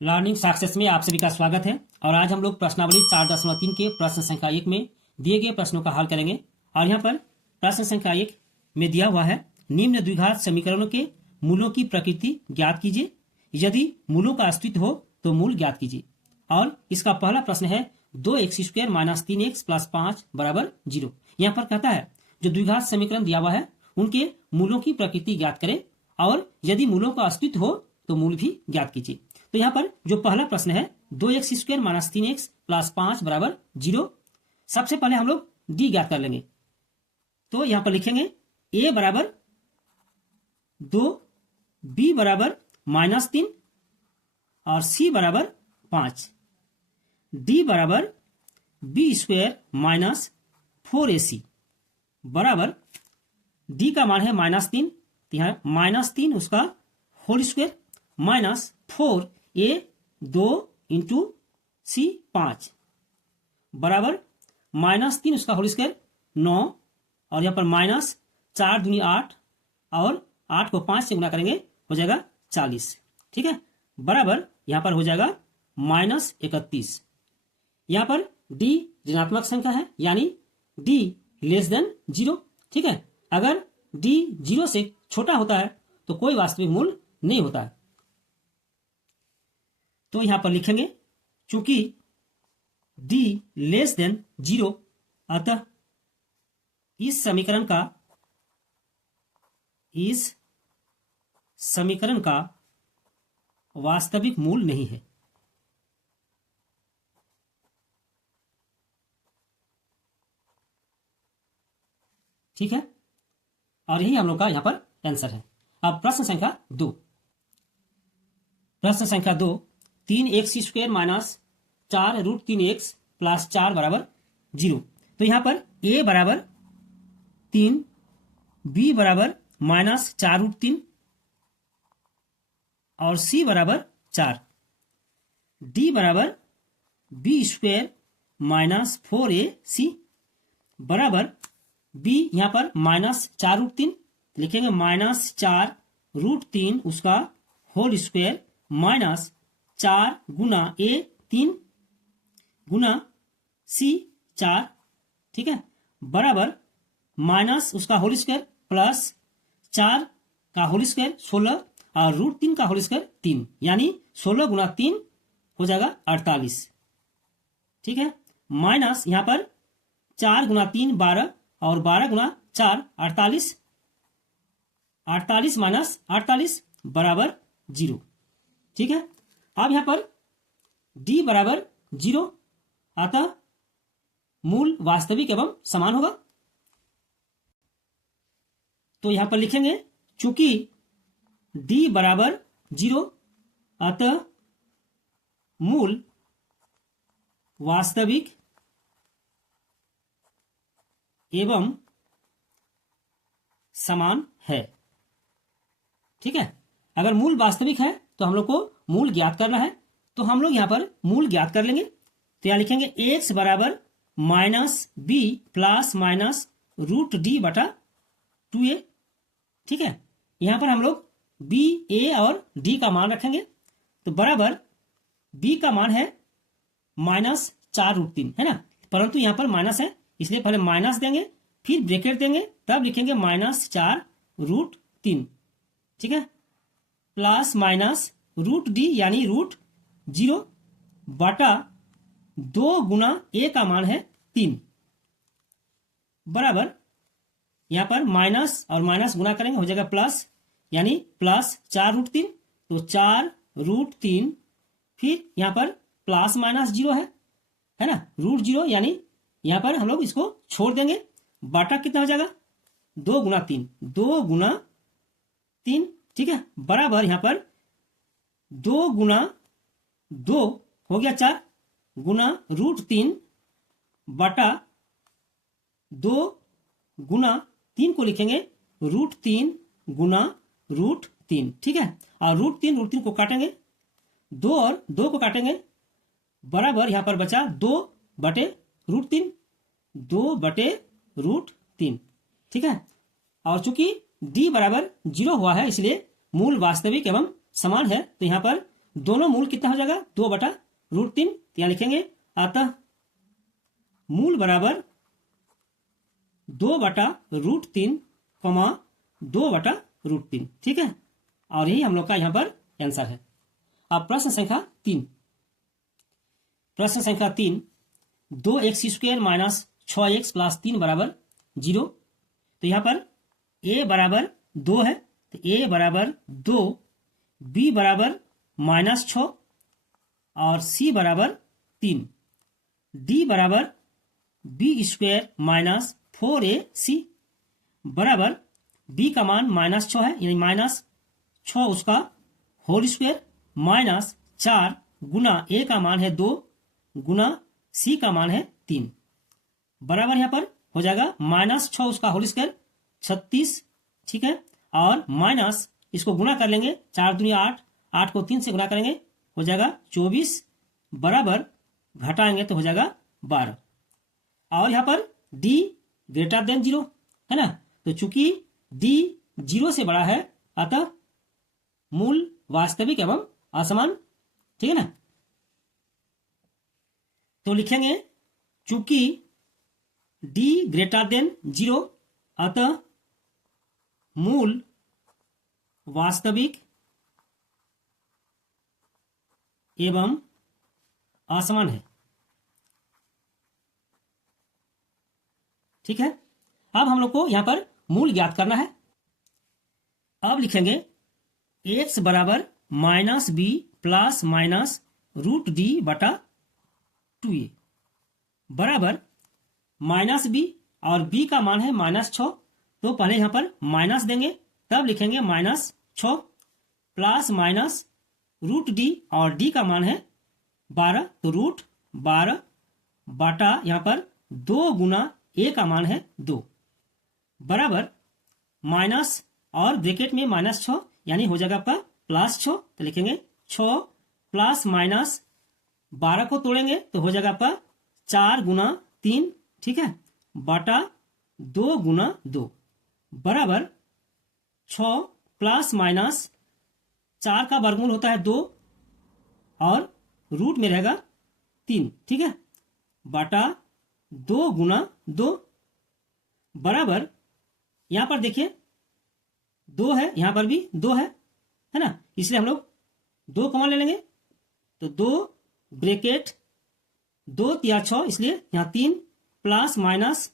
Learning success में आप सभी का स्वागत है। और आज हम लोग प्रश्नावली 4.3 के प्रश्न संख्या 1 में दिए गए प्रश्नों का हल करेंगे। और यहाँ पर प्रश्न संख्या 1 में दिया हुआ है, निम्न द्विघात समीकरणों के मूलों की प्रकृति ज्ञात कीजिए। यदि मूलों का अस्तित्व हो तो मूल ज्ञात कीजिए। और इसका पहला प्रश्न है 2x² - 3x + 5 = 0। यहाँ पर कहता है जो द्विघात समीकरण दिया हुआ है उनके मूलों की प्रकृति ज्ञात करें और यदि मूलों का अस्तित्व हो तो मूल भी ज्ञात कीजिए। तो यहाँ पर जो पहला प्रश्न है 2x² - 3x + 5 = 0। सबसे पहले हम लोग डी ज्ञात कर लेंगे। तो यहाँ पर लिखेंगे a = 2, b = -3 और c = 5। d = b² - 4ac बराबर d का मान है -3, तो यहाँ -3 उसका होल स्क्वायर -4a 2 × c 5 बराबर -3 उसका होल स्क्वायर 9 और यहाँ पर -4 दूनी 8 और 8 को 5 से गुना करेंगे हो जाएगा 40। ठीक है, बराबर यहाँ पर हो जाएगा -31। यहाँ पर d ऋणात्मक संख्या है यानी d < 0। ठीक है, अगर d 0 से छोटा होता है तो कोई वास्तविक मूल नहीं होता है। तो यहां पर लिखेंगे चूंकि d < 0 अतः इस समीकरण का वास्तविक मूल नहीं है। ठीक है, और यही हम लोग का यहां पर आंसर है। अब प्रश्न संख्या 2। प्रश्न संख्या 2 3x² - 4 √3x + 4 = 0। तो यहां पर a = 3, b = -4√3 और c = 4। d = b² - 4ac बराबर b यहां पर -4√3 लिखेंगे -4√3 उसका होल स्क्वायर -4 गुना a 3 गुना c 4। ठीक है, बराबर माइनस उसका होल स्क्वायर प्लस 4 का होल स्क्वायर 16 और √3 का होल स्क्वायर 3 यानी 16 गुना 3 हो जाएगा 48। ठीक है, माइनस यहां पर 4 गुना 3 12 और 12 गुना 4 48। 48 माइनस 48 बराबर 0। ठीक है, अब यहां पर d = 0 अतः मूल वास्तविक एवं समान होगा। तो यहां पर लिखेंगे चूंकि d = 0 अतः मूल वास्तविक एवं समान है। ठीक है, अगर मूल वास्तविक है तो हम लोग को मूल ज्ञात करना है। तो हम लोग यहां पर मूल ज्ञात कर लेंगे। तो यहां लिखेंगे x = -b ± √d/2a। ठीक है, यहां पर हम लोग b, a और d का मान रखेंगे। तो बराबर b का मान है -4√3 है ना, परंतु यहां पर माइनस है इसलिए पहले माइनस देंगे फिर ब्रैकेट देंगे तब लिखेंगे -4√3। ठीक है, प्लस माइनस √d यानी √0/2 गुना a का मान है 3 बराबर यहां पर माइनस और माइनस गुना करेंगे हो जाएगा प्लस यानी +4√3। तो 4√3 फिर यहां पर प्लस माइनस 0 है ना, √0 यानी यहां पर हम लोग इसको छोड़ देंगे। बाटा कितना हो जाएगा 2 गुना 3 2 गुना 3। ठीक है, बराबर यहां पर 2 गुना 2 हो गया 4 गुना √3/2 गुना 3 को लिखेंगे √3 गुना √3। ठीक है, और √3 को काटेंगे 2 और 2 को काटेंगे बराबर यहां पर बचा 2/√3 2/√3। ठीक है, और चूंकि d = 0 हुआ है इसलिए मूल वास्तविक एवं समान है। तो यहां पर दोनों मूल कितना हो जाएगा 2/√3। तो यहाँ लिखेंगे अतः मूल बराबर 2/√3, 2/√3। ठीक है, और यही हम लोग का यहाँ पर आंसर है। अब प्रश्न संख्या 3। प्रश्न संख्या 3, 2x² माइनस 6x प्लस 3 बराबर 0। तो यहाँ पर a बराबर 2 है, तो a बराबर 2, b बराबर -6 और c बराबर 3, d बराबर b² माइनस 4ac बराबर b का मान -6 है, यानी -6 उसका होल स्क्वायर माइनस 4 गुना a का मान है 2 गुना c का मान है 3 बराबर यहाँ पर हो जाएगा -6 उसका होल स्क्वायर 36। ठीक है, और माइनस इसको गुना कर लेंगे, 4 दूनी 8, 8 को 3 से गुना करेंगे हो जाएगा 24 बराबर घटाएंगे तो हो जाएगा 12। और यहाँ पर d ग्रेटर देन 0 है ना, तो चूंकि d 0 से बड़ा है अतः मूल वास्तविक एवं असमान। ठीक है ना, तो लिखेंगे चूंकि d ग्रेटर देन 0 अतः मूल वास्तविक एवं असमान है। ठीक है, अब हम लोग को यहां पर मूल ज्ञात करना है। अब लिखेंगे x बराबर -b प्लस माइनस √d/2a बराबर -b और b का मान है -6, तो पहले यहां पर माइनस देंगे, तब लिखेंगे -6 प्लस माइनस √d और d का मान है 12, तो √12 बटा यहां पर 2 गुना a का मान है 2 बराबर माइनस और ब्रैकेट में -6 यानी हो जाएगा आपका +6, तो लिखेंगे 6 प्लस माइनस 12 को तोड़ेंगे तो हो जाएगा आपका 4 गुना 3। ठीक है, बटा 2 गुना 2 बराबर 6 प्लस माइनस 4 का वर्गमूल होता है 2 और रूट में रहेगा 3। ठीक है, बटा 2 गुना 2 बराबर यहां पर देखिए 2 है, यहां पर भी 2 है ना, इसलिए हम लोग 2 कॉमन ले लेंगे, तो 2 ब्रैकेट 2 तिया 6, इसलिए यहां 3 प्लस माइनस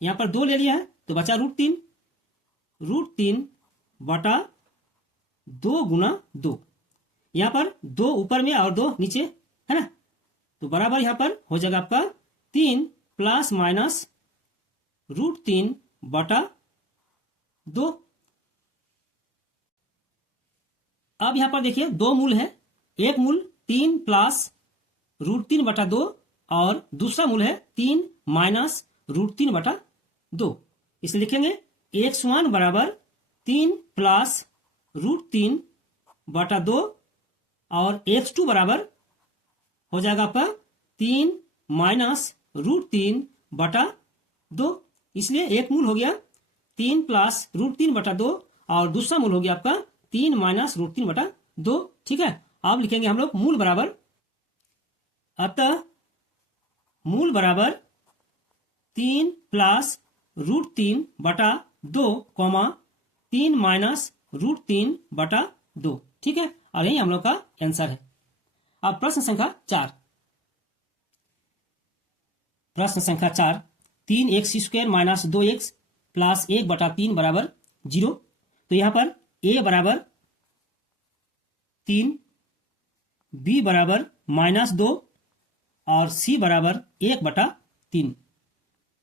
यहां पर 2 ले लिया है तो बचा √3 बटा 2 गुना 2। यहां पर 2 ऊपर में और 2 नीचे है ना, तो बराबर यहां पर हो जाएगा आपका 3 प्लस माइनस √3 बटा 2। अब यहां पर देखिए 2 मूल है, एक मूल 3 प्लस √3 बटा 2 और दूसरा मूल है 3 माइनस √3 बटा 2। इसे लिखेंगे x1 बराबर 3 प्लस √3 बटा 2 और x2 बराबर हो जाएगा आपका 3 माइनस √3 बटा 2। इसलिए एक मूल हो गया 3 प्लस √3 बटा 2 और दूसरा मूल हो गया आपका 3 माइनस √3 बटा 2। ठीक है, अब लिखेंगे हम लोग मूल बराबर, अतः मूल बराबर 3 प्लस √3 बटा 2 3 माइनस √3 बटा 2। ठीक है, और यही हम लोग का आंसर है। अब प्रश्न संख्या 4। प्रश्न संख्या 4, 3x² माइनस 2x प्लस 1/3 बराबर 0। तो यहां पर a बराबर 3, b बराबर -2 और c बराबर 1/3,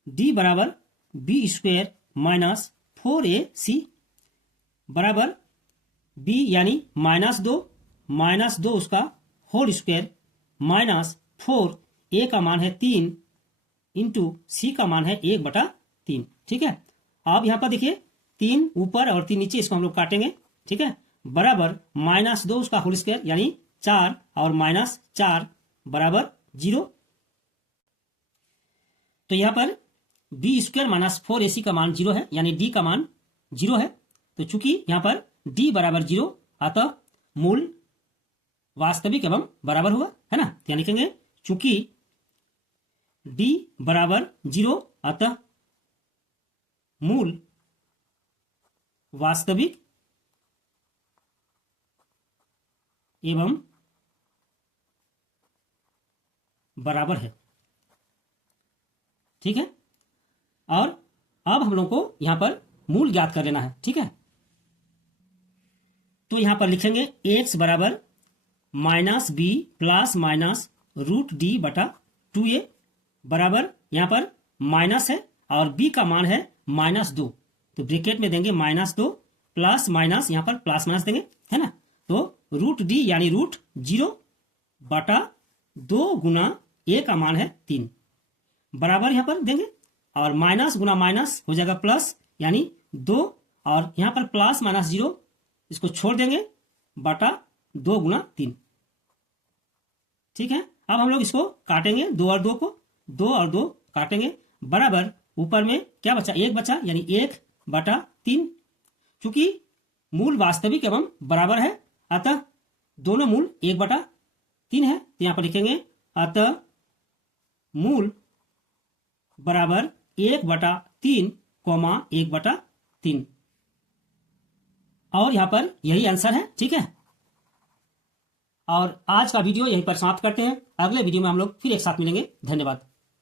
d बराबर b² माइनस 4ac बराबर b यानी -2 उसका होल स्क्वायर माइनस 4, a का मान है 3 इंटू c का मान है 1/3। ठीक है, अब यहां पर देखिए 3 ऊपर और 3 नीचे, इसको हम लोग काटेंगे। ठीक है, बराबर -2 उसका होल स्क्वायर यानी 4 और -4 बराबर 0। तो यहां पर b² माइनस 4ac का मान 0 है, यानी d का मान 0 है। तो चूंकि यहां पर d बराबर 0 अतः मूल वास्तविक एवं बराबर हुआ, है ना। तो यहाँ लिखेंगे चूंकि d बराबर 0 अतः मूल वास्तविक एवं बराबर है। ठीक है, और अब हम लोग को यहां पर मूल ज्ञात कर लेना है। ठीक है, तो यहां पर लिखेंगे x बराबर minus B plus minus root D बटा 2a बराबर, यहां पर माइनस है और b का मान है -2, तो ब्रैकेट में देंगे -2 प्लस माइनस, यहां पर प्लस माइनस देंगे, है ना। तो रूट डी यानी रूट 0 बटा 2 गुना a का मान है 3 बराबर यहां पर देंगे, और माइनस गुना माइनस हो जाएगा प्लस यानी 2, और यहां पर प्लस माइनस 0 इसको छोड़ देंगे बटा 2 गुना 3। ठीक है, अब हम लोग इसको काटेंगे, 2 और 2 को, 2 और 2 काटेंगे बराबर, ऊपर में क्या बचा, 1 बचा यानी 1 बटा 3। चूंकि मूल वास्तविक एवं बराबर है अतः दोनों मूल 1 बटा 3 है, तो यहां पर लिखेंगे अतः मूल बराबर 1 बटा 3 कॉमा 1 बटा 3, और यहां पर यही आंसर है। ठीक है, और आज का वीडियो यहीं पर समाप्त करते हैं। अगले वीडियो में हम लोग फिर एक साथ मिलेंगे। धन्यवाद।